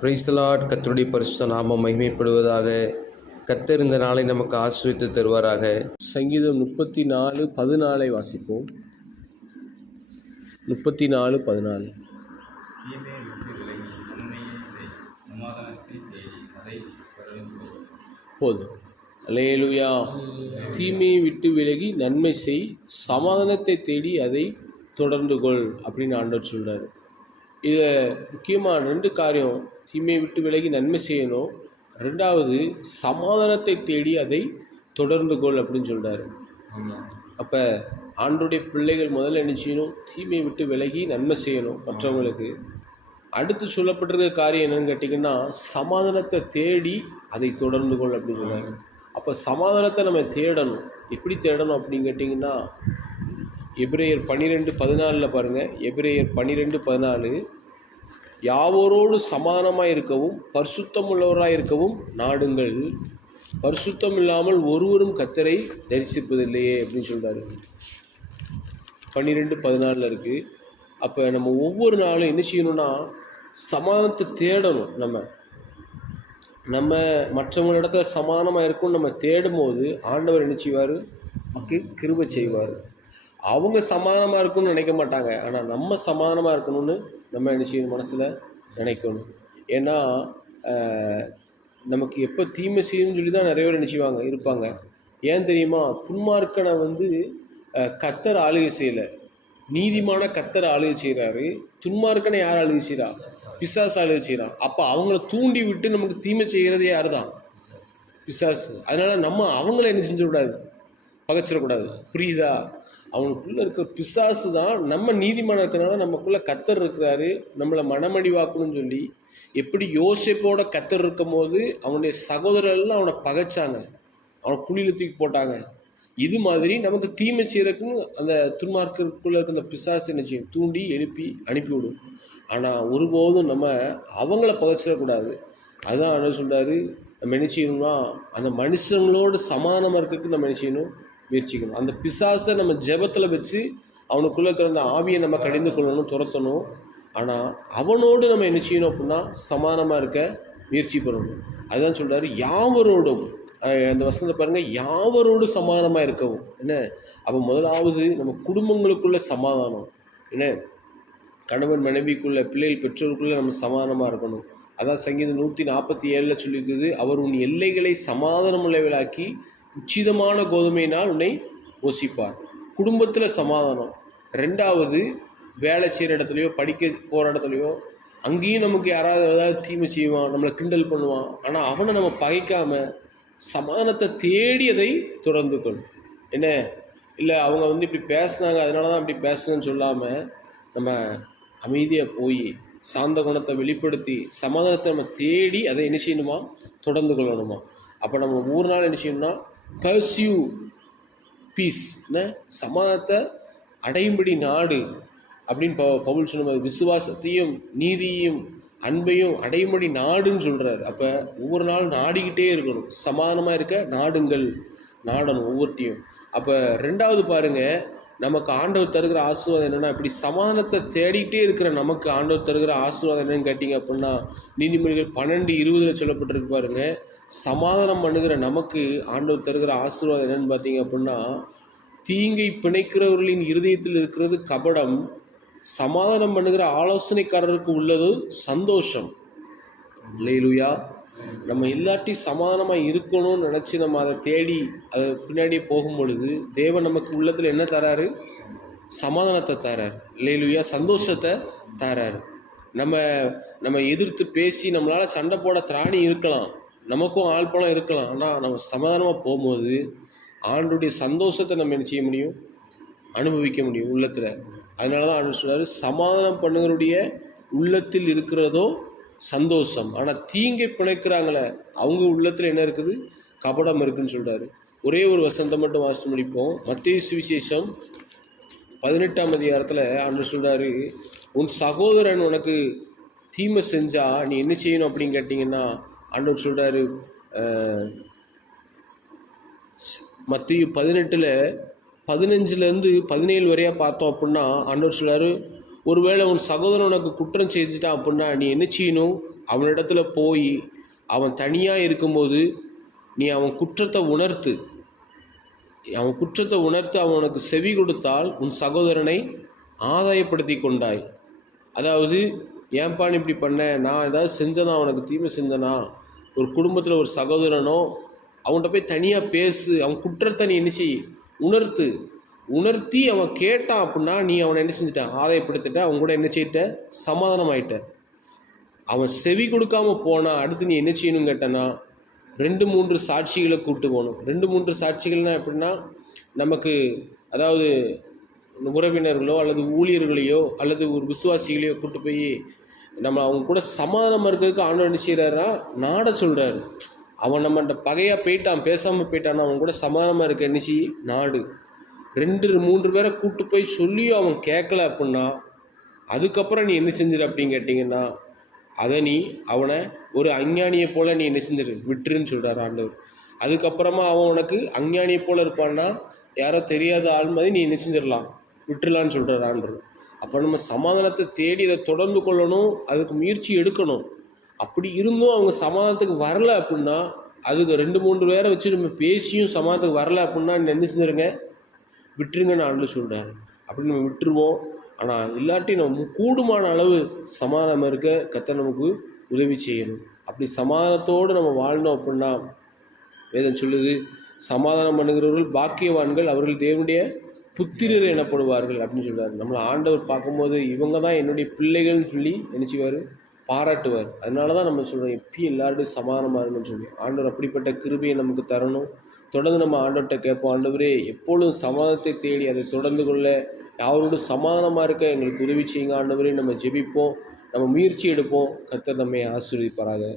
Praise the Lord கத்தருடைய பரிசுத்த நாமம் மகிமைப்படுவதாக. கத்தர் இந்த நாளை நமக்கு ஆசிரியத்து தருவாராக. சங்கீதம் முப்பத்தி நாலு பதினாலை வாசிப்போம். முப்பத்தி நாலு பதினாலு. போதும். லேலுயா தீமையை விட்டு விலகி நன்மை செய். சமாதானத்தை தேடி அதை தொடர்ந்து கொள் அப்படின்னு ஆண்டவர் சொல்கிறார் இதில் முக்கியமாக ரெண்டு காரியம் தீமையை விட்டு விலகி நன்மை செய்யணும். ரெண்டாவது சமாதானத்தை தேடி அதை தொடர்ந்து கொள் அப்படின்னு சொல்றாரு. அப்போ ஆண்டுடைய பிள்ளைகள் முதல்ல என்ன செய்யணும்? தீமையை விட்டு விலகி நன்மை செய்யணும் மற்றவங்களுக்கு. அடுத்து சொல்லப்பட்டிருக்க காரியம் என்னன்னு கேட்டிங்கன்னா சமாதானத்தை தேடி அதை தொடர்ந்து கொள் அப்படின்னு சொல்றாங்க அப்போ சமாதானத்தை நம்ம தேடணும். எப்படி தேடணும் அப்படின்னு கேட்டிங்கன்னா எபிரேயர் பன்னிரெண்டு பதினாலில் பாருங்கள் எபிரேயர் பன்னிரெண்டு பதினாலு. யாவரோடு சமானமாக இருக்கவும் பரிசுத்தம் உள்ளவராக இருக்கவும் நாடுங்கள். பரிசுத்தம் இல்லாமல் ஒருவரும் கத்தரை தரிசிப்பதில்லையே அப்படின்னு சொல்கிறாரு பன்னிரெண்டு பதினாலில் இருக்குது அப்போ நம்ம ஒவ்வொரு நாளும் என்ன செய்யணும்னா சமானத்தை தேடணும் நம்ம. நம்ம மற்றவங்களிடத்துல சமானமாக இருக்கும்னு நம்ம தேடும் போது ஆண்டவர் என்ன செய்வார்? நமக்கு கிருபை செய்வார். அவங்க சமானமாக இருக்கும்னு நினைக்க மாட்டாங்க. ஆனால் நம்ம சமானமாக இருக்கணும்னு நம்ம என்ன செய்யணும்? மனசில் நினைக்கணும். ஏன்னா நமக்கு எப்போ தீமை செய்யணும்னு சொல்லி தான் நிறைய பேர் நினச்சிவாங்க இருப்பாங்க. ஏன் தெரியுமா? புன்மார்க்கனை வந்து கத்தர் ஆளுகை செய்யலை. நீதிமான கத்தர் ஆளுகை செய்கிறாரு துன்மார்க்கனை யார் ஆளுகை செய்கிறா பிசாஸ் ஆளுகை செய்கிறான் அப்போ அவங்கள தூண்டி விட்டு நமக்கு தீமை செய்கிறது யார் தான் பிசாசு. அதனால் நம்ம அவங்கள என்ன செஞ்சிடக்கூடாது? பகைச்சிடக்கூடாது. புரியுதா? அவனுக்குள்ளே இருக்கிற பிசாசு தான் நம்ம நீதிமானம் இருக்கிறனால நமக்குள்ளே கத்தர் இருக்கிறாரு. நம்மளை மனமடிவாக்கணும்னு சொல்லி எப்படி யோசிப்போட கத்தர் இருக்கும் போது அவனுடைய சகோதரர்கள்லாம் அவனை பகைச்சாங்க. அவனை குழியில் தூக்கி போட்டாங்க. இது மாதிரி நமக்கு தீமை செய்யறதுக்குன்னு அந்த துன்மார்க்கருக்குள்ளே இருக்கிற அந்த பிசாசு என்ன செய்யும்? தூண்டி எழுப்பி அனுப்பிவிடும். ஆனால் ஒருபோதும் நம்ம அவங்கள பகைச்சிடக்கூடாது. அதுதான் அவர் சொல்கிறாரு நம்ம என்ன செய்யணும்னா அந்த மனுஷங்களோடு சமானமாக இருக்கிறதுக்கு நம்ம என்ன செய்யணும்? முயற்சிக்கணும். அந்த பிசாசை நம்ம ஜெபத்தில் வச்சு அவனுக்குள்ளே இருக்கிற அந்த ஆவியை நம்ம கடிந்து கொள்ளணும் துரத்தணும். ஆனால் அவனோடு நம்ம என்ன செய்யணும் அப்படின்னா சமானமாக இருக்க முயற்சி பண்ணணும். அதுதான் சொல்கிறாரு யாவரோடும் அந்த வசனத்தை பாருங்கள் யாவரோடு சமாதானமாக இருக்கவும். என்ன? அப்போ முதலாவது நம்ம குடும்பங்களுக்குள்ள சமாதானம். என்ன? கணவன் மனைவிக்குள்ளே பிள்ளைகள் பெற்றோருக்குள்ளே நம்ம சமாதானமாக இருக்கணும். அதான் சங்கீதம் நூற்றி நாற்பத்தி ஏழில் சொல்லியிருக்குது அவர் உன் எல்லைகளை சமாதானம் உள்ளவளாக்கி உச்சிதமான கோதுமையினால் உன்னை போஷிப்பார் குடும்பத்தில் சமாதானம். ரெண்டாவது வேலை செய்கிற இடத்துலையோ படிக்க போகிற இடத்துலையோ அங்கேயும் நமக்கு யாராவது ஏதாவது தீமை செய்வான் நம்மளை கிண்டல் பண்ணுவான். ஆனால் அவனை நம்ம பகைக்காம சமாதானத்தை தேடி அதை தொடர்ந்து கொள். என்ன? இல்லை அவங்க வந்து இப்படி பேசுனாங்க அதனால தான் இப்படி பேசுனேன்னு சொல்லாமல் நம்ம அமைதியாக போய் சாந்த குணத்தை வெளிப்படுத்தி சமாதானத்தை நம்ம தேடி அதை என்ன செய்யணுமா? தொடர்ந்து கொள்ளணுமா? அப்போ நம்ம ஒவ்வொரு நாள் என்ன செய்யணும்னா பர்சியூ பீஸ் என்ன சமாதானத்தை அடையும்படி நாடு அப்படின்னு ப பவுல் சொன்ன விசுவாசத்தையும் நீதியையும் அன்பையும் அடையும்படி நாடுன்னு சொல்கிறார் அப்போ ஒவ்வொரு நாளும் நாடிக்கிட்டே இருக்கணும். சமாதானமாக இருக்க நாடுங்கள் நாடணும் ஒவ்வொருத்தையும். அப்போ ரெண்டாவது பாருங்க நமக்கு ஆண்டவர் தருகிற ஆசீர்வாதம் என்னென்னா இப்படி சமாதானத்தை தேடிக்கிட்டே இருக்கிற நமக்கு ஆண்டவர் தருகிற ஆசீர்வாதம் என்னன்னு கேட்டிங்க அப்படின்னா நீதிமொழிகள் பன்னெண்டு இருபதில் சொல்லப்பட்டிருக்கு பாருங்கள் சமாதானம் பண்ணுகிற நமக்கு ஆண்டவர் தருகிற ஆசீர்வாதம் என்னென்னு பார்த்தீங்க அப்படின்னா தீங்கை பிணைக்கிறவர்களின் இருதயத்தில் இருக்கிறது கபடம் சமாதானம் பண்ணுகிற ஆலோசனைக்காரருக்கு உள்ளது சந்தோஷம். இல்லையிலுயா நம்ம எல்லாத்தையும் சமாதானமாக இருக்கணும்னு நினச்சி நம்ம அதை தேடி அதை பின்னாடியே போகும் பொழுது தேவன் நமக்கு உள்ளத்தில் என்ன தராரு? சமாதானத்தை தரார். இல்லையிலுயா சந்தோஷத்தை தராரு. நம்ம நம்ம எதிர்த்து பேசி நம்மளால் சண்டை போட திராணி இருக்கலாம். நமக்கும் ஆள் பணம் இருக்கலாம். ஆனால் நம்ம சமாதானமாக போகும்போது ஆண்டுடைய சந்தோஷத்தை நம்ம என்ன செய்ய முடியும்? அனுபவிக்க முடியும் உள்ளத்தில். அதனால தான் ஆண்டு சொல்கிறார் சமாதானம் பண்ணுங்களுடைய உள்ளத்தில் இருக்கிறதோ சந்தோஷம். ஆனால் தீங்கை பிழைக்கிறாங்களே அவங்க உள்ளத்தில் என்ன இருக்குது? கபடம் இருக்குன்னு சொல்கிறாரு ஒரே ஒரு வசந்தம் மட்டும் வாசித்து முடிப்போம். மத்திய சுவிசேஷம் பதினெட்டாம் அதிகாரத்தில் அன்று சொல்கிறாரு உன் சகோதரன் உனக்கு தீமை செஞ்சால் நீ என்ன செய்யணும்? அப்படின்னு கேட்டிங்கன்னா ஆண்டவர் சொல்கிறாரு மத்திய பதினெட்டில் பதினஞ்சுலேருந்து பதினேழு வரையாக பார்த்தோம் அப்படின்னா ஆண்டவர் சொல்கிறாரு ஒருவேளை உன் சகோதரன் உனக்கு குற்றம் செஞ்சுட்டான் அப்படின்னா நீ என்ன செய்யணும்? அவனிடத்துல போய் அவன் தனியாக இருக்கும்போது நீ அவன் குற்றத்தை உணர்த்து. அவன் குற்றத்தை உணர்த்து அவன் உனக்கு செவி கொடுத்தால் உன் சகோதரனை ஆதாயப்படுத்தி கொண்டாய். அதாவது ஏன்பா நீ இப்படி பண்ண? நான் ஏதாவது செஞ்சனா? அவனுக்கு தீமை செஞ்சனா? ஒரு குடும்பத்தில் ஒரு சகோதரனோ அவன்கிட்ட போய் தனியாக பேசு. அவன் குற்றத்தை நீ என்ன செய்? உணர்த்து. உணர்த்தி அவன் கேட்டான் அப்படின்னா நீ அவனை என்ன செஞ்சிட்டான் ஆதாயப்படுத்திட்ட. அவன் கூட என்ன செய்யிட்ட? சமாதானம் ஆயிட்ட அவன் செவி கொடுக்காம போனா அடுத்து நீ என்ன செய்யணும் கேட்டனா ரெண்டு மூன்று சாட்சிகளை கூப்பிட்டு போகணும். ரெண்டு மூன்று சாட்சிகள்னால் எப்படின்னா நமக்கு அதாவது உறவினர்களோ அல்லது ஊழியர்களையோ அல்லது ஒரு விசுவாசிகளையோ கூட்டு போய் நம்ம அவங்க கூட சமாதானமாக இருக்கிறதுக்கு ஆண்டவர் என்ன செய்கிறாருன்னா நாட சொல்கிறாரு அவன் நம்மகிட்ட பகையாக போயிட்டான் பேசாமல் போயிட்டான் அவன் கூட சமாதானமாக இருக்க என்ன நாடு. ரெண்டு மூன்று பேரை கூப்பிட்டு போய் சொல்லியும் அவன் கேட்கல அப்படின்னா அதுக்கப்புறம் நீ என்ன செஞ்சிரு அப்படின்னு கேட்டிங்கன்னா அதை நீ அவனை ஒரு அஞ்ஞானியை போல் நீ என்ன செஞ்சிரு? விட்டுருன்னு சொல்கிறார் ஆண்டவர். அதுக்கப்புறமா அவன் உனக்கு அஞ்ஞானியை போல் இருப்பான்னா யாரோ தெரியாத ஆள் மாதிரி நீ என்ன செஞ்சிடலாம் விட்டுலான்னு சொல்கிறார் ஆண்டவர். அப்போ நம்ம சமாதானத்தை தேடி அதை தொடர்ந்து கொள்ளணும் அதுக்கு முயற்சி எடுக்கணும். அப்படி இருந்தும் அவங்க சமாதானத்துக்கு வரல அப்படின்னா அதுக்கு ரெண்டு மூன்று பேரை வச்சு நம்ம பேசியும் சமாதானத்துக்கு வரல அப்படின்னா என்ன செஞ்சுருங்க? விட்டுருங்க நான் அண்ணன் சொல்கிறாரு அப்படி நம்ம விட்டுருவோம். ஆனால் இல்லாட்டி நம்ம கூடுமான அளவு சமாதானம் இருக்க கத்த நமக்கு உதவி செய்யணும். அப்படி சமாதானத்தோடு நம்ம வாழ்ந்தோம் அப்படின்னா வேதம் சொல்லுது சமாதானம் பண்ணுகிறவர்கள் பாக்கியவான்கள் அவர்கள் தேவனுடைய புத்திரர் எனப்படுவார்கள் அப்படின்னு சொல்வார் நம்மளை ஆண்டவர் பார்க்கும்போது இவங்க தான் என்னுடைய பிள்ளைகள்னு சொல்லி நினச்சிவார் பாராட்டுவார். அதனால தான் நம்ம சொல்கிறோம் எப்பயும் எல்லாரும் சமாதானமாக இருக்கணும்னு சொல்லி. ஆண்டவர் அப்படிப்பட்ட கிருபியை நமக்கு தரணும். தொடர்ந்து நம்ம ஆண்டவர்கிட்ட கேட்போம் ஆண்டவரே எப்பொழுதும் சமாதானத்தை தேடி அதை தொடர்ந்து கொள்ள. யாரோடு சமாதானமாக இருக்க எங்களுக்கு உதவி செய்யுங்க ஆண்டவரே. நம்ம ஜெபிப்போம் நம்ம முயற்சி எடுப்போம். கத்தர் நம்மை ஆசீர்வதிப்பாராக.